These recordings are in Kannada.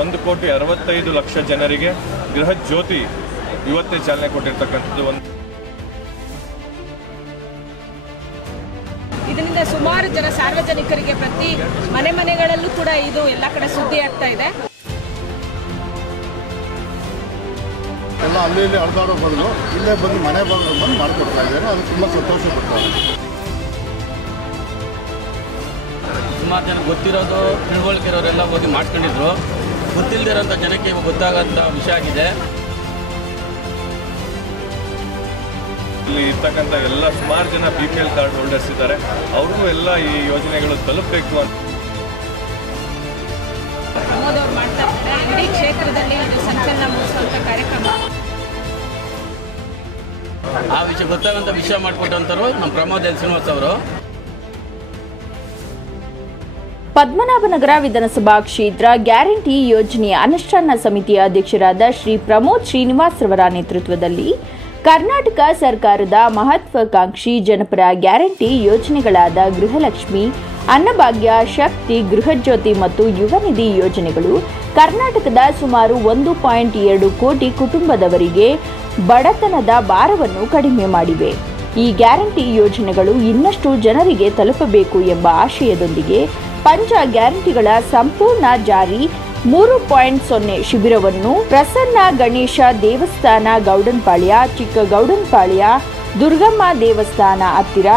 1,65,00,000 ಜನರಿಗೆ ಗೃಹ ಜ್ಯೋತಿ ಇವತ್ತೇ ಚಾಲನೆ ಕೊಟ್ಟಿರ್ತಕ್ಕಂಥದ್ದು. ಇದರಿಂದ ಸುಮಾರು ಜನ ಸಾರ್ವಜನಿಕರಿಗೆ ಪ್ರತಿ ಮನೆಗಳಲ್ಲೂ ಕೂಡ ಇದು ಎಲ್ಲ ಕಡೆ ಸುದ್ದಿ ಆಗ್ತಾ ಇದೆ. ಎಲ್ಲ ಅಲ್ಲಿ ಅಳದಾಡೋ ಬದಲು ಇಲ್ಲೇ ಬಂದು ಮನೆ ಬಂದು ಮಾಡಿಕೊಡ್ತಾ ಇದ್ದಾರೆ. ಅದು ತುಂಬ ಸಂತೋಷ ಪಡ್ತಾರೆ. ಸುಮಾರು ಜನ ಗೊತ್ತಿರೋದು ತಿಳುವಳಿಕೆ ಇರೋರೆಲ್ಲ ಹೋಗಿ ಮಾಡ್ಕೊಂಡಿದ್ರು. ಗೊತ್ತಿಲ್ಲದಿರೋಂಥ ಜನಕ್ಕೆ ಇವಾಗ ಗೊತ್ತಾಗೋಂಥ ವಿಷಯ ಆಗಿದೆ. ಇಲ್ಲಿ ಇರ್ತಕ್ಕಂಥ ಎಲ್ಲ ಸುಮಾರು ಜನ BPL ಕಾರ್ಡ್ ಹೋಲ್ಡರ್ಸ್ ಇದ್ದಾರೆ. ಅವ್ರಿಗೂ ಎಲ್ಲ ಈ ಯೋಜನೆಗಳು ತಲುಪಬೇಕು ಅಂತ ಪ್ರಮೋದ್ ಅವರು ಮಾಡ್ತಾ ಇದ್ದಾರೆ. ಇಡೀ ಕ್ಷೇತ್ರದಲ್ಲಿ ಇದು ಸಂಚಲನ ಮೂಡಿಸುವಂಥ ಕಾರ್ಯಕ್ರಮ. ಆ ವಿಷಯ ಗೊತ್ತಾಗೋಂಥ ವಿಷಯ ಮಾಡಿಕೊಟ್ಟಂಥವ್ರು ನಮ್ಮ ಪ್ರಮೋದ್ ಶ್ರೀನಿವಾಸ್ ಅವರು. ಪದ್ಮನಾಭನಗರ ವಿಧಾನಸಭಾ ಕ್ಷೇತ್ರ ಗ್ಯಾರಂಟಿ ಯೋಜನೆಯ ಅನುಷ್ಠಾನ ಸಮಿತಿಯ ಅಧ್ಯಕ್ಷರಾದ ಶ್ರೀ ಪ್ರಮೋದ್ ಶ್ರೀನಿವಾಸ್ ರವರ ನೇತೃತ್ವದಲ್ಲಿ ಕರ್ನಾಟಕ ಸರ್ಕಾರದ ಮಹತ್ವಾಕಾಂಕ್ಷಿ ಜನಪರ ಗ್ಯಾರಂಟಿ ಯೋಜನೆಗಳಾದ ಗೃಹಲಕ್ಷ್ಮಿ, ಅನ್ನಭಾಗ್ಯ, ಶಕ್ತಿ, ಗೃಹಜ್ಯೋತಿ ಮತ್ತು ಯುವ ನಿಧಿ ಯೋಜನೆಗಳು ಕರ್ನಾಟಕದ ಸುಮಾರು 1.2 ಕೋಟಿ ಕುಟುಂಬದವರಿಗೆ ಬಡತನದ ಭಾರವನ್ನು ಕಡಿಮೆ ಮಾಡಿವೆ. ಈ ಗ್ಯಾರಂಟಿ ಯೋಜನೆಗಳು ಇನ್ನಷ್ಟು ಜನರಿಗೆ ತಲುಪಬೇಕು ಎಂಬ ಆಶಯದೊಂದಿಗೆ ಪಂಚ ಗ್ಯಾರಂಟಿಗಳ ಸಂಪೂರ್ಣ ಜಾರಿ 3.0 ಶಿಬಿರವನ್ನು ಪ್ರಸನ್ನ ಗಣೇಶ ದೇವಸ್ಥಾನ ಗೌಡನ್ಪಾಳ್ಯ, ಚಿಕ್ಕ ಗೌಡನ್ಪಾಳ್ಯ, ದುರ್ಗಮ್ಮ ದೇವಸ್ಥಾನ ಹತ್ತಿರ,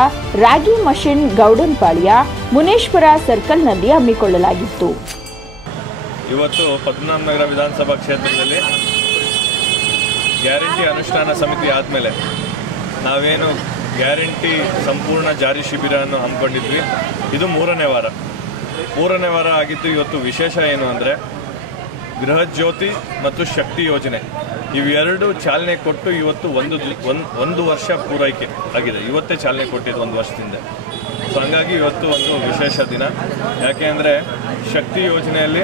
ರಾಗಿ ಮಷಿನ್ ಗೌಡನ್ಪಾಳ್ಯ, ಮುನೇಶ್ವರ ಸರ್ಕಲ್ನಲ್ಲಿ ಹಮ್ಮಿಕೊಳ್ಳಲಾಗಿತ್ತು. ಇವತ್ತು ಪದ್ಮನಾಭನಗರ ವಿಧಾನಸಭಾ ಕ್ಷೇತ್ರದಲ್ಲಿ ಗ್ಯಾರಂಟಿ ಅನುಷ್ಠಾನ ಸಮಿತಿ ಆದಮೇಲೆ ನಾವೇನು ಗ್ಯಾರಂಟಿ ಸಂಪೂರ್ಣ ಜಾರಿ ಶಿಬಿರವನ್ನು ಹಮ್ಮಿಕೊಂಡಿದ್ವಿ. ಇದು ಮೂರನೇ ವಾರ ಆಗಿದ್ದು. ಇವತ್ತು ವಿಶೇಷ ಏನು ಅಂದರೆ ಗೃಹಜ್ಯೋತಿ ಮತ್ತು ಶಕ್ತಿ ಯೋಜನೆ ಇವೆರಡು ಚಾಲನೆ ಕೊಟ್ಟು ಇವತ್ತು ಒಂದು ವರ್ಷ ಪೂರೈಕೆ ಆಗಿದೆ. ಇವತ್ತೇ ಚಾಲನೆ ಕೊಟ್ಟಿದ್ದು 1 ವರ್ಷದಿಂದ. ಸೊ ಹಂಗಾಗಿ ಇವತ್ತು ಒಂದು ವಿಶೇಷ ದಿನ. ಯಾಕೆ ಅಂದರೆ ಶಕ್ತಿ ಯೋಜನೆಯಲ್ಲಿ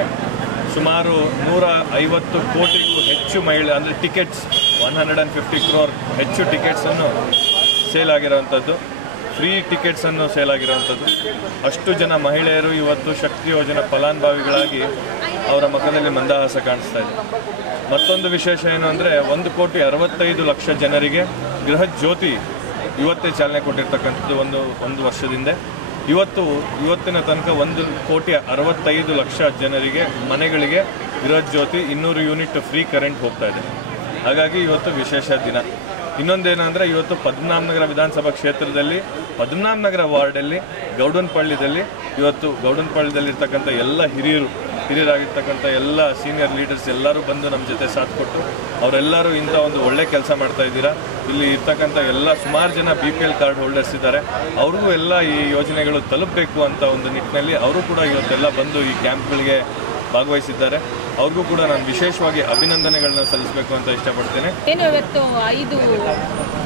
ಸುಮಾರು 150 ಕೋಟಿಗೂ ಹೆಚ್ಚು ಮಹಿಳೆ ಅಂದರೆ ಟಿಕೆಟ್ಸ್ 150 crore ಹೆಚ್ಚು ಟಿಕೆಟ್ಸನ್ನು ಸೇಲ್ ಆಗಿರೋವಂಥದ್ದು, ಫ್ರೀ ಟಿಕೆಟ್ಸನ್ನು ಸೇಲ್ ಆಗಿರೋವಂಥದ್ದು. ಅಷ್ಟು ಜನ ಮಹಿಳೆಯರು ಇವತ್ತು ಶಕ್ತಿ ಯೋಜನೆ ಫಲಾನುಭವಿಗಳಾಗಿ ಅವರ ಮುಖದಲ್ಲಿ ಮಂದಹಾಸ ಕಾಣಿಸ್ತಾ ಇದೆ. ಮತ್ತೊಂದು ವಿಶೇಷ ಏನು ಅಂದರೆ 1,65,00,000 ಜನರಿಗೆ ಗೃಹ ಜ್ಯೋತಿ ಇವತ್ತೇ ಚಾಲನೆ ಕೊಟ್ಟಿರ್ತಕ್ಕಂಥದ್ದು ಒಂದು ವರ್ಷದಿಂದ. ಇವತ್ತಿನ ತನಕ 1,65,00,000 ಜನರಿಗೆ ಮನೆಗಳಿಗೆ ಗೃಹ ಜ್ಯೋತಿ 200 ಯೂನಿಟ್ ಫ್ರೀ ಕರೆಂಟ್ ಹೋಗ್ತಾ ಇದೆ. ಹಾಗಾಗಿ ಇವತ್ತು ವಿಶೇಷ ದಿನ. ಇನ್ನೊಂದೇನೆಂದರೆ ಇವತ್ತು ಪದ್ಮನಾಭನಗರ ವಿಧಾನಸಭಾ ಕ್ಷೇತ್ರದಲ್ಲಿ ಪದ್ಮನಾಭನಗರ ವಾರ್ಡಲ್ಲಿ ಗೌಡನ್ಪಾಳ್ಯದಲ್ಲಿರ್ತಕ್ಕಂಥ ಎಲ್ಲ ಹಿರಿಯರಾಗಿರ್ತಕ್ಕಂಥ ಎಲ್ಲ ಸೀನಿಯರ್ ಲೀಡರ್ಸ್ ಎಲ್ಲರೂ ಬಂದು ನಮ್ಮ ಜೊತೆ ಸಾಥ್ ಕೊಟ್ಟು ಅವರೆಲ್ಲರೂ ಇಂಥ ಒಂದು ಒಳ್ಳೆ ಕೆಲಸ ಮಾಡ್ತಾ ಇದ್ದೀರಾ. ಇಲ್ಲಿ ಇರ್ತಕ್ಕಂಥ ಎಲ್ಲ ಸುಮಾರು ಜನ BPL ಕಾರ್ಡ್ ಹೋಲ್ಡರ್ಸ್ ಇದ್ದಾರೆ. ಅವ್ರಿಗೂ ಎಲ್ಲ ಈ ಯೋಜನೆಗಳು ತಲುಪಬೇಕು ಅಂತ ಒಂದು ನಿಟ್ಟಿನಲ್ಲಿ ಅವರು ಕೂಡ ಇವತ್ತೆಲ್ಲ ಬಂದು ಈ ಕ್ಯಾಂಪ್ಗಳಿಗೆ ಭಾಗವಹಿಸಿದ್ದಾರೆ. ಅವ್ರಿಗೂ ಕೂಡ ನಾನು ವಿಶೇಷವಾಗಿ ಅಭಿನಂದನೆಗಳನ್ನ ಸಲ್ಲಿಸಬೇಕು ಅಂತ ಇಷ್ಟಪಡ್ತೇನೆ. ಏನು ಇವತ್ತು 5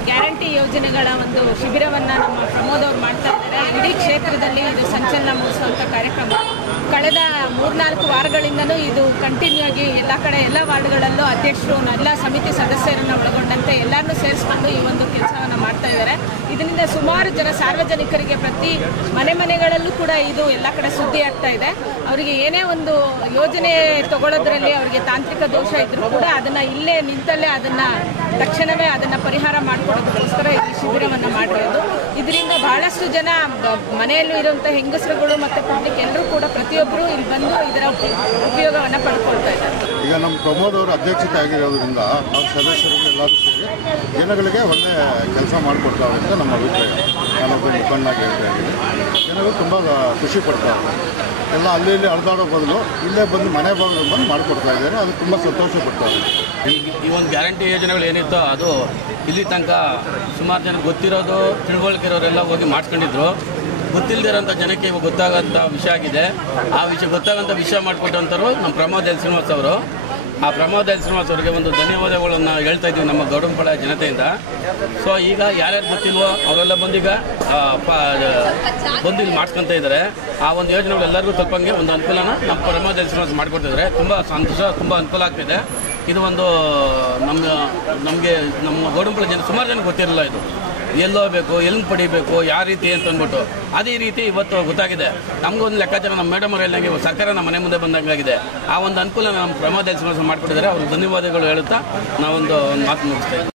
ಗ್ಯಾರಂಟಿ ಯೋಜನೆಗಳ ಒಂದು ಶಿಬಿರವನ್ನು ನಮ್ಮ ಪ್ರಮೋದ್ ಅವರು ಮಾಡ್ತಾ ಇದ್ದಾರೆ. ಇಡೀ ಕ್ಷೇತ್ರದಲ್ಲಿ ಇದು ಸಂಚಲನ ಮೂಡಿಸುವಂಥ ಕಾರ್ಯಕ್ರಮ. ಕಳೆದ 3-4 ವಾರಗಳಿಂದಲೂ ಇದು ಕಂಟಿನ್ಯೂ ಆಗಿ ಎಲ್ಲ ಕಡೆ ಎಲ್ಲ ವಾರ್ಡ್ಗಳಲ್ಲೂ ಅಧ್ಯಕ್ಷರು ಎಲ್ಲ ಸಮಿತಿ ಸದಸ್ಯರನ್ನು ಒಳಗೊಂಡಂತೆ ಎಲ್ಲರನ್ನೂ ಸೇರಿಸ್ಕೊಂಡು ಈ ಒಂದು ಕೆಲಸವನ್ನು ಮಾಡ್ತಾ ಇದ್ದಾರೆ. ಇದರಿಂದ ಸುಮಾರು ಜನ ಸಾರ್ವಜನಿಕರಿಗೆ ಪ್ರತಿ ಮನೆಗಳಲ್ಲೂ ಕೂಡ ಇದು ಎಲ್ಲ ಕಡೆ ಸುದ್ದಿ ಆಗ್ತಾ ಇದೆ. ಅವರಿಗೆ ಏನೇ ಒಂದು ಯೋಜನೆ ತಗೊಳ್ಳೋದ್ರಲ್ಲಿ ಅವರಿಗೆ ತಾಂತ್ರಿಕ ದೋಷ ಇದ್ರೂ ಕೂಡ ಅದನ್ನು ಇಲ್ಲೇ ನಿಂತಲ್ಲೇ ತಕ್ಷಣವೇ ಅದನ್ನು ಪರಿಹಾರ ಮಾಡಿಕೊಡೋದಕ್ಕೋಸ್ಕರ ಈ ಶಿಬಿರವನ್ನು ಮಾಡಿರೋದು. ಇದರಿಂದ ಬಹಳಷ್ಟು ಜನ ಮನೆಯಲ್ಲೂ ಇರುವಂಥ ಹೆಂಗಸರುಗಳು ಮತ್ತು ಪಬ್ಲಿಕ್ ಎಲ್ಲರೂ ಕೂಡ ಪ್ರತಿಯೊಬ್ಬರು ಇಲ್ಲಿ ಬಂದು ಇದರ ಉಪಯೋಗವನ್ನು ಪಡ್ಕೊಳ್ತಾ ಇದ್ದಾರೆ. ಈಗ ನಮ್ಮ ಪ್ರಮೋದ್ ಅವರು ಅಧ್ಯಕ್ಷತೆ ಆಗಿರೋದ್ರಿಂದ ಅವ್ರ ಸದಸ್ಯರಿಗೆ ಎಲ್ಲರೂ ಸೇರಿ ಜನಗಳಿಗೆ ಒಳ್ಳೆ ಕೆಲಸ ಮಾಡಿಕೊಡ್ತಾರೆ ಅಂತ ನಮ್ಮ ಅಭಿಪ್ರಾಯ. ನಾನೊಬ್ಬ ಮುಖಂಡನಾಗಿ ಹೇಳ್ತಾ ಇದ್ದೀನಿ. ಜನಗಳು ತುಂಬ ಖುಷಿ ಪಡ್ತಾರೆ. ಎಲ್ಲ ಅಲ್ಲಿ ಅಳದಾಡೋ ಬದಲು ಇಲ್ಲೇ ಬಂದು ಮನೆ ಬಂದು ಮಾಡಿಕೊಡ್ತಾ ಇದ್ದಾರೆ. ಅದು ತುಂಬ ಸಂತೋಷ ಪಡ್ತಾರೆ. ಈ ಒಂದು ಗ್ಯಾರಂಟಿ ಯೋಜನೆಗಳು ಏನಿತ್ತೋ ಅದು ಇಲ್ಲಿ ತನಕ ಸುಮಾರು ಜನ ಗೊತ್ತಿರೋದು ತಿಳುವಳಿಕೆ ಇರೋರೆಲ್ಲ ಹೋಗಿ ಮಾಡ್ಕೊಂಡಿದ್ರು. ಗೊತ್ತಿಲ್ಲದಿರೋಂಥ ಜನಕ್ಕೆ ಇವಾಗ ಗೊತ್ತಾಗೋಂಥ ವಿಷಯ ಆಗಿದೆ. ಆ ವಿಷಯ ಗೊತ್ತಾಗೋಂಥ ವಿಷಯ ಮಾಡಿಕೊಟ್ಟಂಥವ್ರು ನಮ್ಮ ಪ್ರಮೋದ್ ಶ್ರೀನಿವಾಸ್ ಅವರು. ಆ ಪ್ರಮೋದ್ ಶ್ರೀನಿವಾಸ್ ಅವರಿಗೆ ಒಂದು ಧನ್ಯವಾದಗಳನ್ನು ಹೇಳ್ತಾ ಇದ್ದೀವಿ ನಮ್ಮ ಗೌಡನ್ಪಾಳ್ಯ ಜನತೆಯಿಂದ. ಸೊ ಈಗ ಯಾರ್ಯಾರು ಗೊತ್ತಿಲ್ವೋ ಅವರೆಲ್ಲ ಬಂದೀಗ ಬಂದು ಇಲ್ಲಿ ಮಾಡಿಸ್ಕೊತಾ ಇದ್ದಾರೆ. ಆ ಒಂದು ಯೋಜನೆಗಳು ಎಲ್ಲರಿಗೂ ತಲುಪಂಗೆ ಒಂದು ಅನುಕೂಲನ ನಮ್ಮ ಪ್ರಮೋದ್ ಶ್ರೀನಿವಾಸ್ ಮಾಡಿಕೊಡ್ತಿದ್ದಾರೆ. ತುಂಬ ಸಂತೋಷ, ತುಂಬ ಅನುಕೂಲ ಆಗ್ತಿದೆ. ಇದು ಒಂದು ನಮ್ಮ ಗೌಡನ್ಪಾಳ್ಯ ಜನ ಸುಮಾರು ಜನ ಗೊತ್ತಿರಲಿಲ್ಲ ಇದು. ಎಲ್ಲಿ ಹೋಗಬೇಕು, ಎಲ್ಲಿ ಪಡಿಬೇಕು, ಯಾವ ರೀತಿ ಅಂತ ಅಂದ್ಬಿಟ್ಟು ಅದೇ ರೀತಿ ಇವತ್ತು ಗೊತ್ತಾಗಿದೆ. ನಮಗೊಂದು ಲೆಕ್ಕಾಚಾರ ನಮ್ಮ ಮೇಡಮ್ ಅವರು ಹೇಳಿದಂಗೆ ಸರ್ಕಾರ ನಮ್ಮ ಮನೆ ಮುಂದೆ ಬಂದಂಗಾಗಿದೆ. ಆ ಒಂದು ಅನುಕೂಲ ನಮ್ಮ ಪ್ರಮೋದ್ ಶ್ರೀನಿವಾಸ್ ಮಾಡಿಕೊಟ್ಟಿದ್ದಾರೆ. ಅವ್ರಿಗೆ ಧನ್ಯವಾದಗಳು ಹೇಳುತ್ತಾ ನಾವೊಂದು ಮಾತು ಮುಗಿಸ್ತೇವೆ.